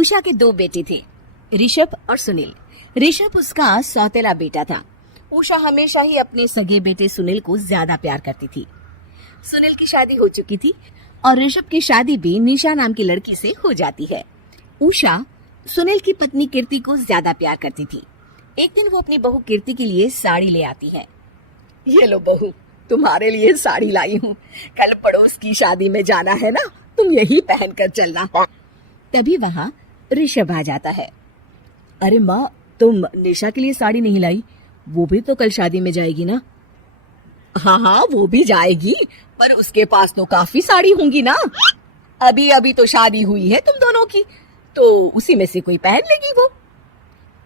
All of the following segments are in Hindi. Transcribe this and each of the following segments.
उषा के दो बेटे थे, ऋषभ और सुनील। ऋषभ उसका सौतेला बेटा था। उषा हमेशा ही अपने सगे बेटे सुनील को ज्यादा प्यार करती थी। सुनील की शादी हो चुकी थी और ऋषभ की शादी भी निशा नाम की लड़की से हो जाती है। उषा सुनील की पत्नी कीर्ति को ज्यादा प्यार करती थी। एक दिन वो अपनी बहू कीर्ति के लिए साड़ी ले आती है। ये लो बहू, तुम्हारे लिए साड़ी लाई हूँ। कल पड़ोस की शादी में जाना है ना, तुम यही पहन कर चलना। तभी वहाँ ऋषभ आ जाता है। अरे माँ, तुम निशा के लिए साड़ी नहीं लाई? वो भी तो कल शादी में जाएगी ना? हाँ हाँ, वो भी जाएगी, पर उसके पास तो काफी साड़ी होंगी ना। अभी अभी तो शादी हुई है तुम दोनों की, तो उसी में से कोई पहन लेगी वो।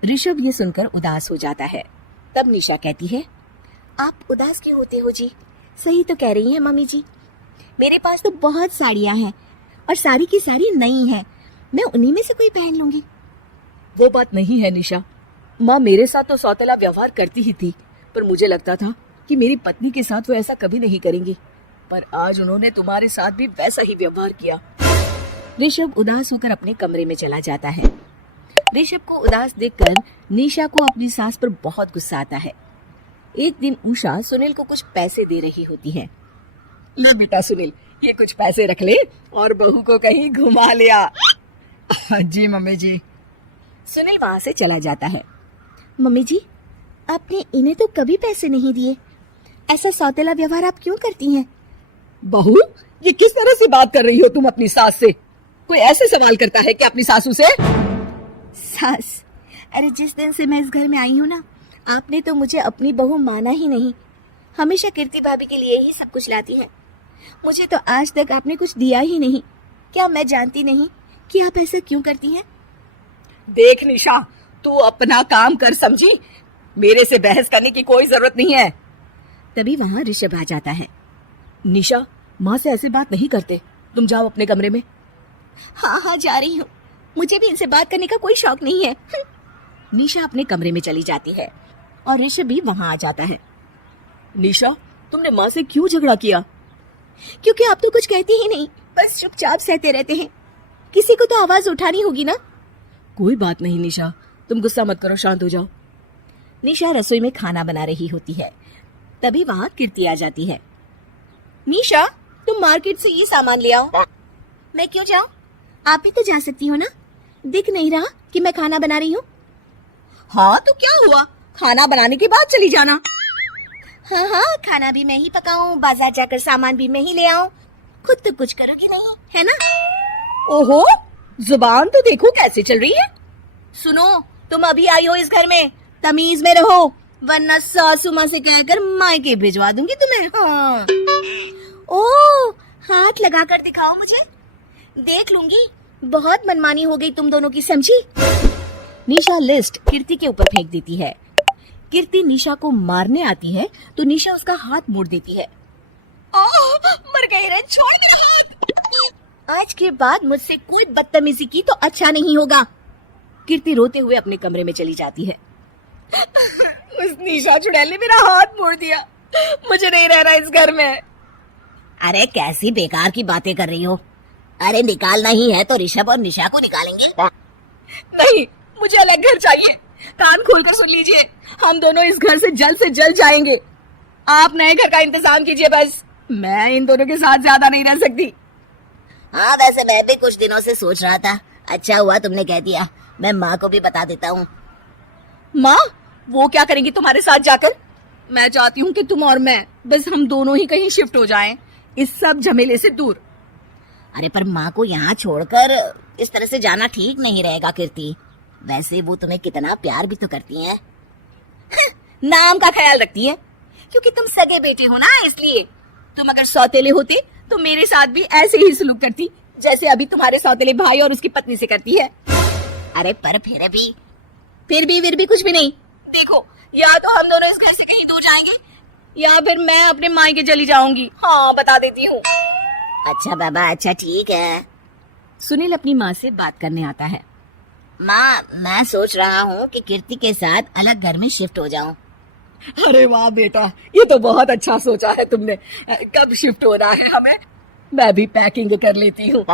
ऋषभ ये सुनकर उदास हो जाता है। तब निशा कहती है, आप उदास क्यों होते हो जी? सही तो कह रही हैं मम्मी जी, मेरे पास तो बहुत साड़ियां हैं और सारी की सारी नई हैं। मैं उन्हीं में से कोई पहन लूंगी। वो बात नहीं है निशा। माँ मेरे साथ तो सौतेला व्यवहार करती ही थी, पर मुझे लगता था कि मेरी पत्नी के साथ वो ऐसा कभी नहीं करेंगी, पर आज उन्होंने तुम्हारे साथ भी वैसा ही व्यवहार किया। ऋषभ उदास होकर अपने कमरे में चला जाता है। ऋषभ को उदास देखकर निशा को अपनी सास पर बहुत गुस्सा आता है। एक दिन उषा सुनील को कुछ पैसे दे रही होती है। ले बेटा सुनील, ये कुछ पैसे रख ले और बहू को कहीं घुमा लिया। जी मम्मी जी। सुनील वहां से चला जाता है। मम्मी जी, आपने इन्हें तो कभी पैसे नहीं दिए, ऐसा सौतेला व्यवहार आप क्यों करती हैं? बहू, ये किस तरह से बात कर रही हो तुम अपनी सास से? कोई ऐसे सवाल करता है कि अपनी सासू से? सास, अरे जिस दिन से मैं इस घर में आई हूँ ना, आपने तो मुझे अपनी बहू माना ही नहीं। हमेशा कीर्ति भाभी के लिए ही सब कुछ लाती है। मुझे तो आज तक आपने कुछ दिया ही नहीं। क्या मैं जानती नहीं कि आप ऐसा क्यों करती हैं? देख निशा, तू अपना काम कर समझी, मेरे से बहस करने की कोई जरूरत नहीं है। तभी वहाँ ऋषभ आ जाता है। निशा, माँ से ऐसे बात नहीं करते, तुम जाओ अपने कमरे में। हाँ हाँ जा रही हूँ, मुझे भी इनसे बात करने का कोई शौक नहीं है। निशा अपने कमरे में चली जाती है और ऋषभ भी वहाँ आ जाता है। निशा, तुमने माँ से क्यों झगड़ा किया? क्योंकि आप तो कुछ कहती ही नहीं, बस चुपचाप सहते रहते हैं। किसी को तो आवाज उठानी होगी ना। कोई बात नहीं निशा, तुम गुस्सा मत करो, शांत हो जाओ। निशा रसोई में खाना बना रही होती है। तभी वहाँ कीर्ति आ जाती है। निशा, तुम मार्केट से ये सामान ले आओ। मैं क्यों जाऊँ? आप भी तो जा सकती हो ना, दिख नहीं रहा कि मैं खाना बना रही हूँ? हाँ तो क्या हुआ, खाना बनाने के बाद चली जाना। हाँ हाँ, खाना भी मैं ही पकाऊं, बाजार जाकर सामान भी मैं ही ले आऊं, खुद तो कुछ करोगी नहीं, है ना? ओहो, जुबान तो देखो कैसे चल रही है। सुनो, तुम अभी आई हो इस घर में, तमीज में रहो, वरना सासू माँ से कहकर मायके भिजवा दूंगी तुम्हें। हाँ। ओह, हाथ लगाकर दिखाओ मुझे, देख लूंगी। बहुत मनमानी हो गई तुम दोनों की, समझी? निशा लिस्ट कीर्ति के ऊपर फेंक देती है। कीर्ति निशा को मारने आती है तो निशा उसका हाथ मोड़ देती है। मर गई रे, छोड़ मेरा हाथ। आज के बाद मुझसे कोई बदतमीजी की तो अच्छा नहीं होगा। कीर्ति रोते हुए अपने कमरे में चली जाती है। उस निशा चुड़ैल ने मेरा हाथ मोड़ दिया, मुझे नहीं रहना इस घर में। अरे कैसी बेकार की बातें कर रही हो? अरे निकालना ही है तो ऋषभ और निशा को निकालेंगे। नहीं, मुझे अलग घर चाहिए। कान खोलकर सुन लीजिए, हम दोनों इस घर से जल्द जाएंगे। आप नए घर का इंतजाम कीजिए बस, मैं इन दोनों के साथ ज्यादा नहीं रह सकती। हाँ वैसे मैं भी कुछ दिनों से सोच रहा था, अच्छा हुआ तुमने कह दिया, मैं माँ को भी बता देता हूँ। माँ, वो क्या करेंगी तुम्हारे साथ जाकर? मैं चाहती हूँ कि तुम और मैं, बस हम दोनों ही कहीं शिफ्ट हो जाएं, इस सब झमेले से दूर। अरे पर माँ को यहाँ छोड़कर इस तरह से जाना ठीक नहीं रहेगा कीर्ति। वैसे वो तुम्हें कितना प्यार भी तो करती हैं। नाम का ख्याल रखती हैं, क्योंकि तुम सगे बेटे हो ना, इसलिए। तुम अगर सौतेले होते तो मेरे साथ भी ऐसे ही सलूक करती जैसे अभी तुम्हारे सौतेले भाई और उसकी पत्नी से करती है। अरे पर फिर भी कुछ भी नहीं। देखो, या तो हम दोनों इस घर से कहीं दूर जाएंगे या फिर मैं अपने मायके चली जाऊंगी। हाँ बता देती हूँ। अच्छा बाबा, अच्छा ठीक है। सुनील अपनी माँ से बात करने आता है। माँ, मैं सोच रहा हूँ कि कीर्ति के साथ अलग घर में शिफ्ट हो जाऊँ। अरे वाह बेटा, ये तो बहुत अच्छा सोचा है तुमने। कब शिफ्ट होना है हमें? मैं भी पैकिंग कर लेती हूँ।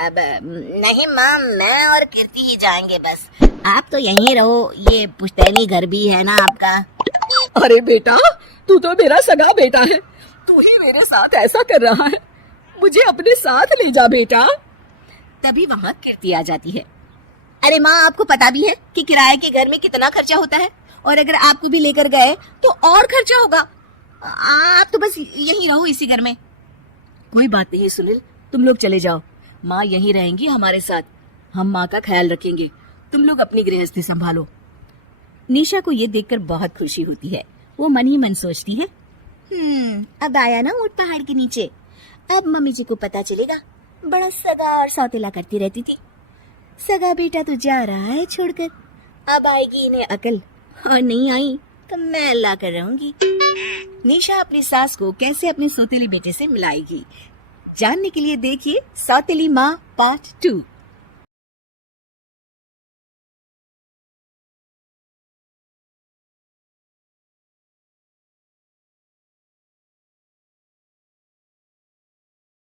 अब नहीं माँ, मैं और कीर्ति ही जाएंगे बस। आप तो यहीं रहो, ये पुश्तैनी घर भी है ना आपका। अरे बेटा, तू तो मेरा सगा बेटा है, तू ही मेरे साथ ऐसा कर रहा है, मुझे अपने साथ ले जा बेटा। तभी वहाँ कीर्ति आ जाती है। अरे माँ, आपको पता भी है कि किराए के घर में कितना खर्चा होता है, और अगर आपको भी लेकर गए तो और खर्चा होगा। आप तो बस यहीं रहो इसी घर में। कोई बात नहीं सुनील, तुम लोग चले जाओ, माँ यहीं रहेंगी हमारे साथ, हम माँ का ख्याल रखेंगे, तुम लोग अपनी गृहस्थी संभालो। निशा को ये देखकर बहुत खुशी होती है। वो मन ही मन सोचती है, अब आया ना ऊंट पहाड़ के नीचे, अब मम्मी जी को पता चलेगा बड़ा सगा और सौतेला करती रहती थी। सगा बेटा तो जा रहा है छोड़कर, अब आएगी इन्हें अकल, और नहीं आई तो मैं ला कर रहूंगी। निशा अपनी सास को कैसे अपने सौतेली बेटे से मिलाएगी, जानने के लिए देखिए सौतेली माँ पार्ट 2।